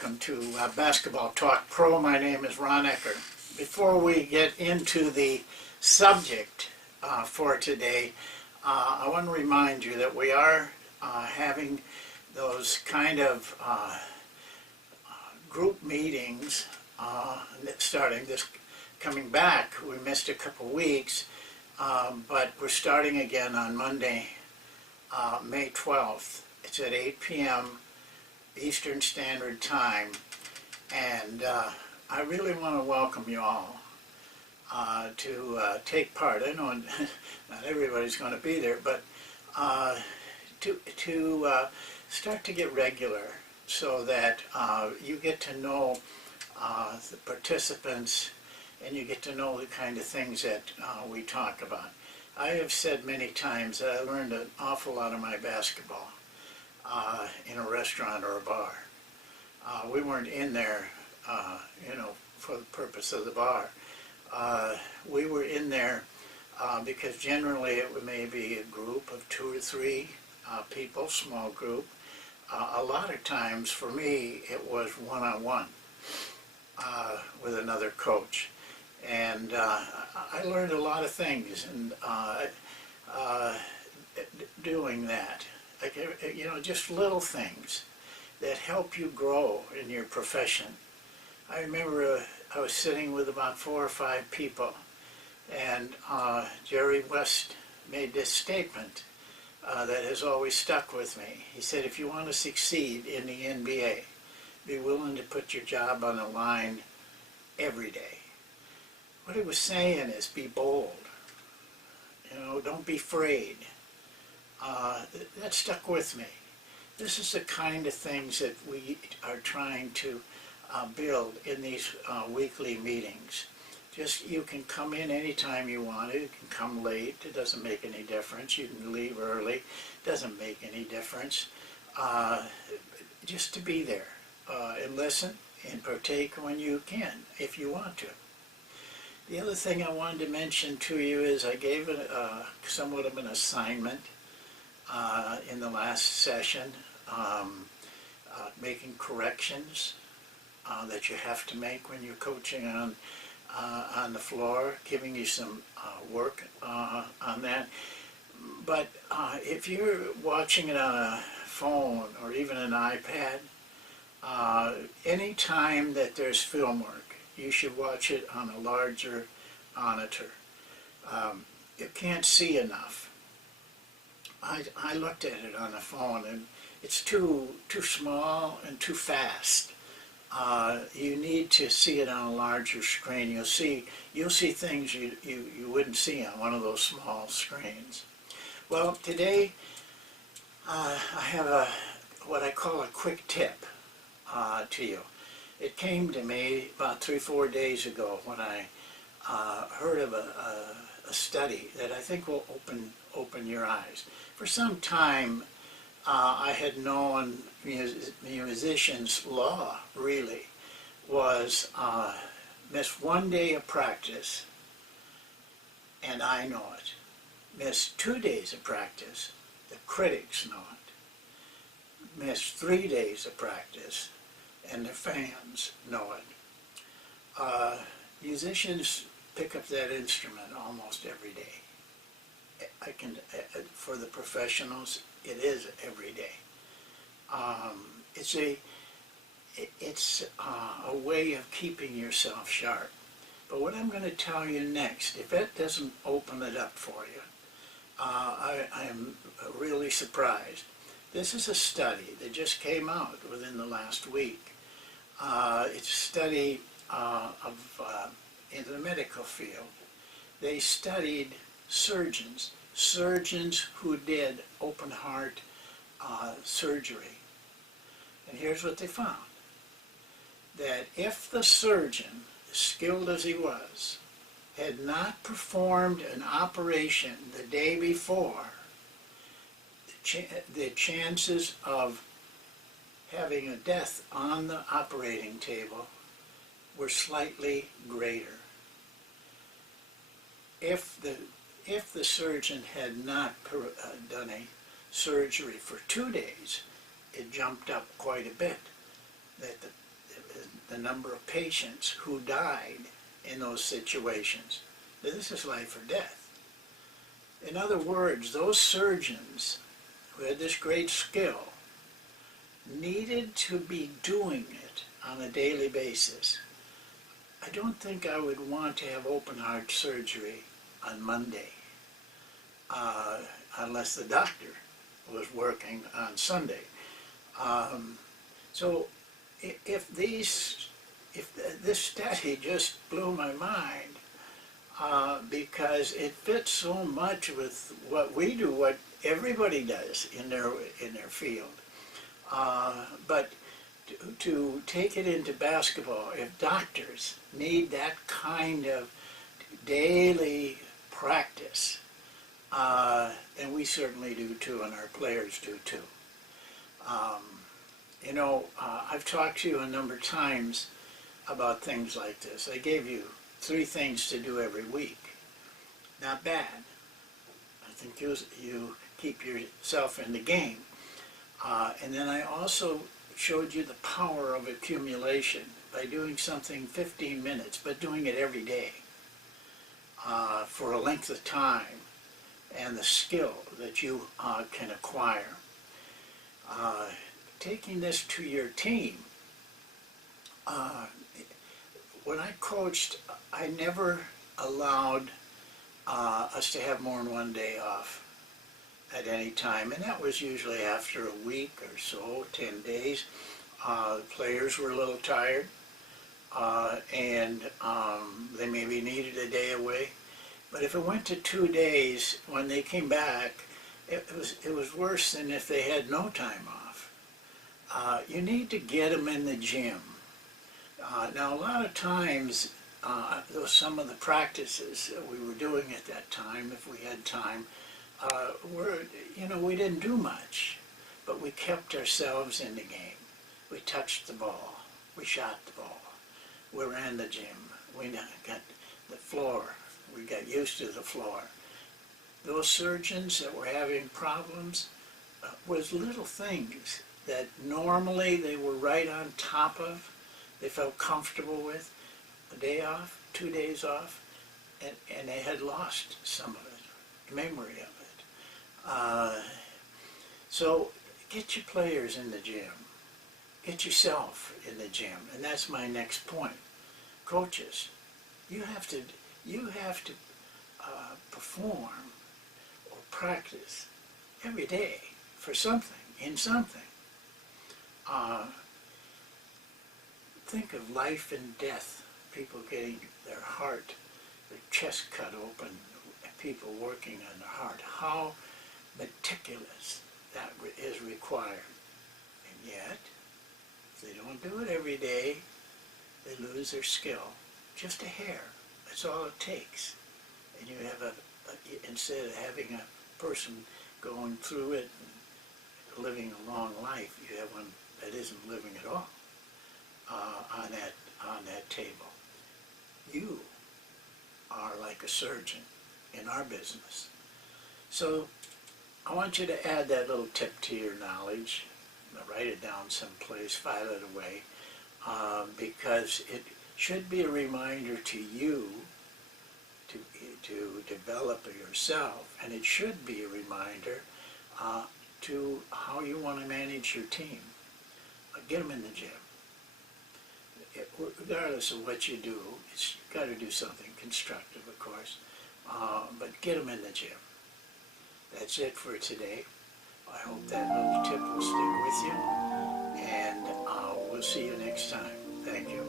welcome to Basketball Talk Pro. My name is Ron Ekker. Before we get into the subject for today, I want to remind you that we are having those kind of group meetings coming back. We missed a couple weeks, but we're starting again on Monday, May 12th. It's at 8 p.m. Eastern Standard Time, and I really want to welcome you all to take part. I know not everybody's going to be there, but to start to get regular so that you get to know the participants and you get to know the kind of things that we talk about. I have said many times that I learned an awful lot of my basketball in a restaurant or a bar. We weren't in there, for the purpose of the bar. We were in there because generally it may be a group of 2 or 3 people, small group. A lot of times for me it was one-on-one with another coach. And I learned a lot of things and doing that. Like, just little things that help you grow in your profession. I remember I was sitting with about 4 or 5 people, and Jerry West made this statement that has always stuck with me. He said, if you want to succeed in the NBA, be willing to put your job on the line every day. What he was saying is be bold. Don't be afraid. That stuck with me. This is the kind of things that we are trying to build in these weekly meetings. You can come in anytime you want. You can come late. It doesn't make any difference. You can leave early. It doesn't make any difference. Just to be there and listen and partake when you can, if you want to. The other thing I wanted to mention to you is I gave somewhat of an assignment in the last session, making corrections that you have to make when you're coaching on the floor, giving you some work on that. But if you're watching it on a phone or even an iPad, any time that there's film work, you should watch it on a larger monitor. You can't see enough. I looked at it on the phone and it's too small and too fast. You need to see it on a larger screen. You'll see things you wouldn't see on one of those small screens. Well, today I have what I call a quick tip to you. It came to me about 3 or 4 days ago when I heard of a study that I think will open your eyes. For some time, I had known musicians' law, really, was miss 1 day of practice, and I know it. Miss 2 days of practice, the critics know it. Miss 3 days of practice, and the fans know it. Musicians pick up that instrument almost every day. For the professionals, it is every day. It's a way of keeping yourself sharp. But what I'm going to tell you next, if that doesn't open it up for you, I am really surprised. This is a study that just came out within the last week. It's a study in the medical field. They studied surgeons who did open heart surgery. And here's what they found. That if the surgeon, skilled as he was, had not performed an operation the day before, the chances of having a death on the operating table were slightly greater. If the surgeon had not done a surgery for 2 days, it jumped up quite a bit, that the the number of patients who died in those situations. This is life or death. In other words, those surgeons who had this great skill needed to be doing it on a daily basis. I don't think I would want to have open heart surgery on Monday unless the doctor was working on Sunday. So if this study just blew my mind because it fits so much with what we do, what everybody does in their field. But to take it into basketball, if doctors need that kind of daily practice, then we certainly do too, and our players do too. You know, I've talked to you a number of times about things like this. I gave you 3 things to do every week. Not bad. I think you keep yourself in the game. And then I also showed you the power of accumulation by doing something 15 minutes, but doing it every day for a length of time, and the skill that you can acquire. Taking this to your team, when I coached, I never allowed us to have more than 1 day off at any time, and that was usually after a week or so, 10 days. The players were a little tired, and they maybe needed a day away. But if it went to 2 days, when they came back, it was worse than if they had no time off. You need to get them in the gym. Now, a lot of times, some of the practices that we were doing at that time, if we had time, we didn't do much, but we kept ourselves in the game. We touched the ball, we shot the ball, we ran the gym, we got the floor, we got used to the floor. Those surgeons that were having problems was little things that normally they were right on top of, they felt comfortable with. A day off, 2 days off, and they had lost some of it, memory of it. So get your players in the gym. Get yourself in the gym. And that's my next point. Coaches, you have to perform or practice every day for something, in something. Think of life and death, people getting their heart, their chest cut open, people working on their heart. How meticulous that is required. And yet, if they don't do it every day, they lose their skill. Just a hair, that's all it takes. And you have instead of having a person going through it and living a long life, you have one that isn't living at all on that table. You are like a surgeon in our business. So I want you to add that little tip to your knowledge. Write it down someplace, file it away, because it should be a reminder to you to develop yourself, and it should be a reminder to how you want to manage your team. Get them in the gym. Regardless of what you do, you've got to do something constructive, of course, but get them in the gym. That's it for today. I hope that little tip will stick with you, and we'll see you next time. Thank you.